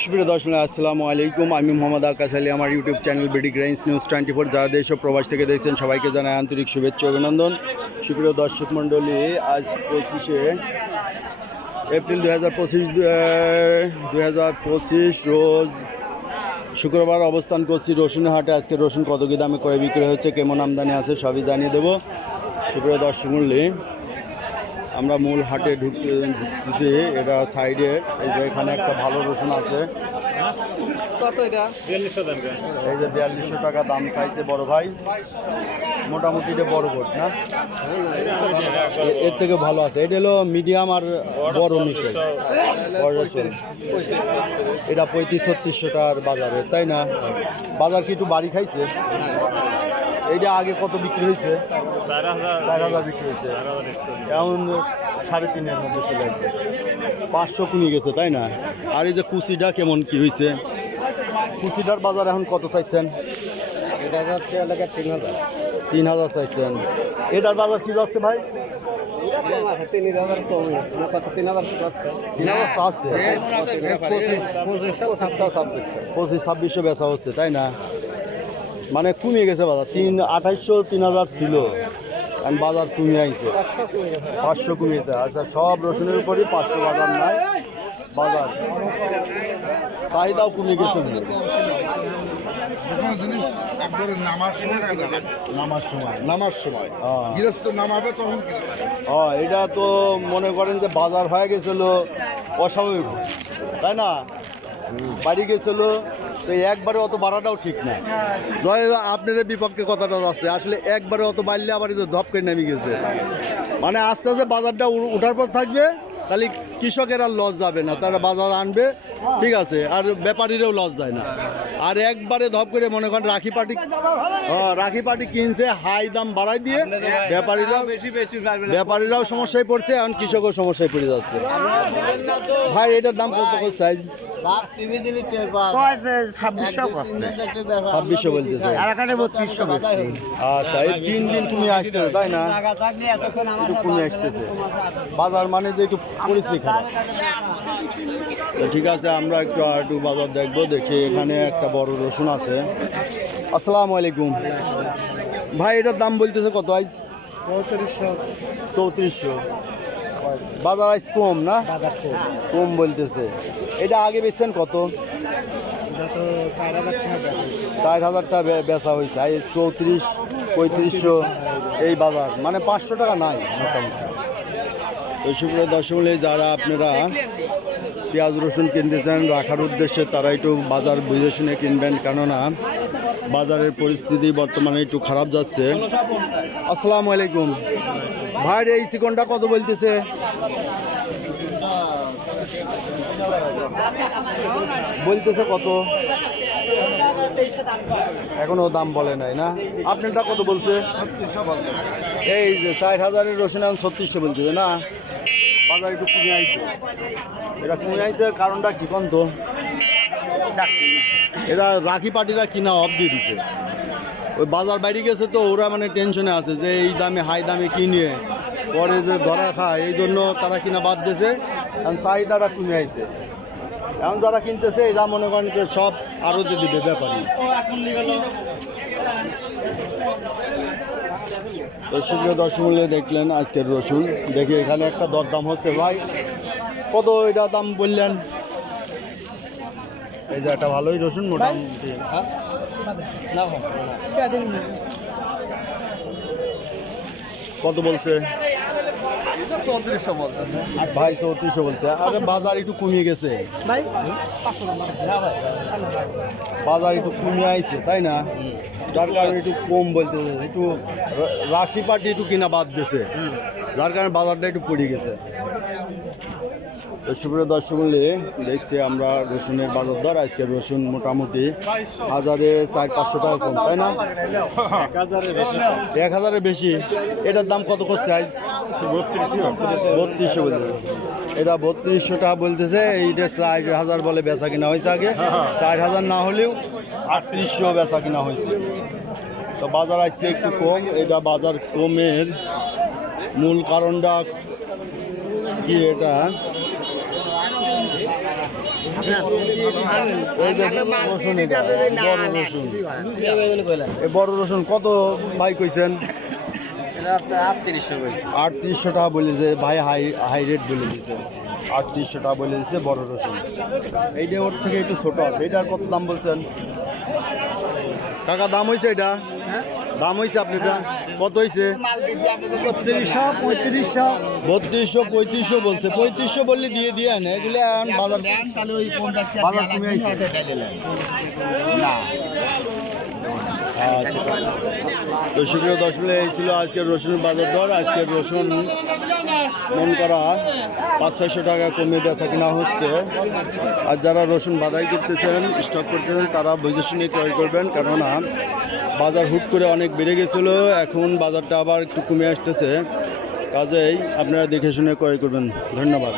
সুপ্রিয় দর্শক আসসালামু আলাইকুম, আমি মোহাম্মদ আকাশ আলী। আমার YouTube channel BD grains news 24 যারা দেশ ও প্রবাস থেকে দেখছেন সবাইকে জানাই আন্তরিক শুভেচ্ছা অভিনন্দন। সুপ্রিয় দর্শক মণ্ডলী, আজ 25শে এপ্রিল 2025 রোজ শুক্রবার অবস্থান করছি রসুনের হাটে। আজকে রসুন কত কি দামে করে বিক্রি হচ্ছে, কেমন আমদানি আছে সবই জানিয়ে দেবো। সুপ্রিয় দর্শক মণ্ডলী, আমরা মূল হাটে ঢুকতেছি। এটা সাইডে এই যে এখানে একটা ভালো রসুন আছে। কত এটা? 4200 দাম। এই যে 4200 টাকা দাম চাইছে বড় ভাই। মোটামুটি এটা বড় কোট না, এর থেকে ভালো আছে। এটা হলো মিডিয়াম আর বড় মিষ্টি। এটা 3500-3600 টাকার বাজারে, তাই না? বাজার কি একটু বাড়ি খাইছে? এইটা আগে কত বিক্রি হয়েছে? 4000 বিক্রি হয়েছে, এখন 3.5-এর মধ্যে চলে আসছে। 500 কমে গেছে, তাই না? আর এই যে কুচিটা কেমন কি হয়েছে? কুচিটার বাজার এখন কত চাইছেন? এটা যাচ্ছে এলাকা 3000। 3000 চাইছেন। এটার বাজার কি যাচ্ছে ভাই? 3000 কম না, কত 3000 যাচ্ছে? 3000 চাচ্ছে। 2500-2600 বেচা হচ্ছে, তাই না? মানে কমে গেছে বাজার। 2800-3000 ছিল, কারণ বাজার কমে আইছে। 500 কমেছে। আচ্ছা, সব রসুনের উপরই 500 বাজার নাই। বাজার চাহিদাও কমে গেছে। নামার সময় গৃহস্থ নামাবে তখন। এটা তো মনে করেন যে বাজার হয়ে গেছিল অস্বাভাবিক, তাই না? বাড়ি গেছিল তো একবারে অত বাড়াটাও ঠিক না। জয় আপনাদের বিপক্ষে কথাটা আছে, আসলে একবারে অত বাড়লে আবার ধপ করে নেমে গেছে। মানে আস্তে আস্তে বাজারটা ওঠার পর থাকবে, তাহলে কৃষকের আর লস যাবে না, তারা বাজার আনবে, ঠিক আছে, আর ব্যাপারীরাও লস যায় না। আর একবারে ধপ করে মনে করেন রাখি পার্টি কিনছে হাই দাম বাড়াই দিয়ে, ব্যাপারীরাও সমস্যায় পড়ছে, এখন কৃষকও সমস্যায় পড়ে যাচ্ছে। ভাই এটার দাম কত চাই? 2600 বলতেছে। আচ্ছা, এই দিন তুমি আসতেছে, তাই না? একটু কমে আসতেছে বাজার, মানে যে একটু পরিস্থিতি খারাপ। ঠিক আছে, আমরা একটু বাজার দেখবো। দেখি এখানে একটা বড় রসুন আছে। আসসালামু আলাইকুম ভাই, এটার দাম বলতেছে কত আইজ? 3400। বাজার আইজ কম না? কম বলতেছে। এটা আগে বেচছেন কত? 4000 টাকা বেচা হয়েছে। 3400-3500 এই বাজার, মানে 500 টাকা নাই মোটামুটি। তো সুপ্রিয় দর্শক, যারা আপনারা পেঁয়াজ রসুন কিনতে চান রাখার উদ্দেশ্যে, তারা একটু বাজার বুঝে শুনে কিনবেন, কেননা বাজারের পরিস্থিতি বর্তমানে একটু খারাপ যাচ্ছে। আসসালামু আলাইকুম ভাই, এই চিকনটা কত বলতেছে? কত? এখনো দাম বলে নাই না? আপনারটা কত বলছে? 3600 এই যে 4000-এর রসুন এখন 3600 বলতেছে না? বাজার একটু কমে আইছে। এটা কমে আইছে কারণটা কি কোন? তো এরা রাখি পার্টিরা কিনা অফ দিয়ে দিছে, ওই বাজার বাইরে গেছে, তো ওরা মানে টেনশনে আছে যে এই দামে হাই দামে কিনে পরে যে ধরা খায়, এই জন্য তারা কিনা বাদ দিয়েছে। কারণ চাহিদাটা কমে আইছে। এখন যারা কিনতেছে এরা মনে করেন সব আরও যে দিবে ব্যাপারী। তো সুপ্রিয় দর্শক দেখলেন আজকের রসুন। দেখি এখানে একটা দরদাম হচ্ছে। ভাই কত এটা দাম বললেন? এই যে একটা ভালোই রসুন মোটামুটি। কত বলছে ভাই? 3400 বলছে। আরে বাজার একটু কমিয়ে গেছে ভাই, বাজার একটু কমিয়ে আইছে, তাই না? যার কারণে একটু কম বলতেছে। একটু রাখি পার্টি একটু কিনা বাদ দিয়েছে, যার কারণে বাজারটা একটু পড়ে গেছে। তো সুপ্রিয় দর্শক দেখছি আমরা রসুনের বাজার দর। আজকে রসুন মোটামুটি 1000-400 টাকা কম, তাই না? 1000-এর বেশি। এটার দাম কত করছে আজ? 3200 বলতেছে। এটা 3200 টাকা বলতেছে। এইটা 4000 বলে বেচা কিনা হয়েছে আগে। 4000 না হলেও 3800 বেচা কিনা হয়েছে। তো বাজার আজকে একটু কম। এটা বাজার কমের মূল কারণটা কি? এটা এই যে রসুন, এটা বড় রসুন। এই বড় রসুন কত ভাই কইছেন? 3800 টাকা বলে যে ভাই, হাই হাই রেট বলে দিচ্ছে। 3800 টাকা বলে দিচ্ছে বড় রসুন। এইটা ওর থেকে একটু ছোট আছে। এটার কত দাম বলছেন কাকা? দাম হয়েছে এটা? দাম হয়েছে আপনারটা কত হয়েছে? 3200 বলছে। 3500 বললে দিয়ে দিয়ে আনে এগুলো। এখন বাজার কমে আইছে। আচ্ছা, তো সুপ্রিয় দর্শক, এই ছিল আজকের রসুনের বাজার দর। আজকের রসুন মন করা 500-600 টাকা কমে বেচা কিনা হচ্ছে। আর যারা রসুন বাজার করতেছেন, স্টক করতেছেন, তারা বুঝে শুনে ক্রয় করবেন, কেননা বাজার হুট করে অনেক বেড়ে গেছিলো, এখন বাজারটা আবার একটু কমে আসতেছে। কাজেই আপনারা দেখে শুনে ক্রয় করবেন। ধন্যবাদ।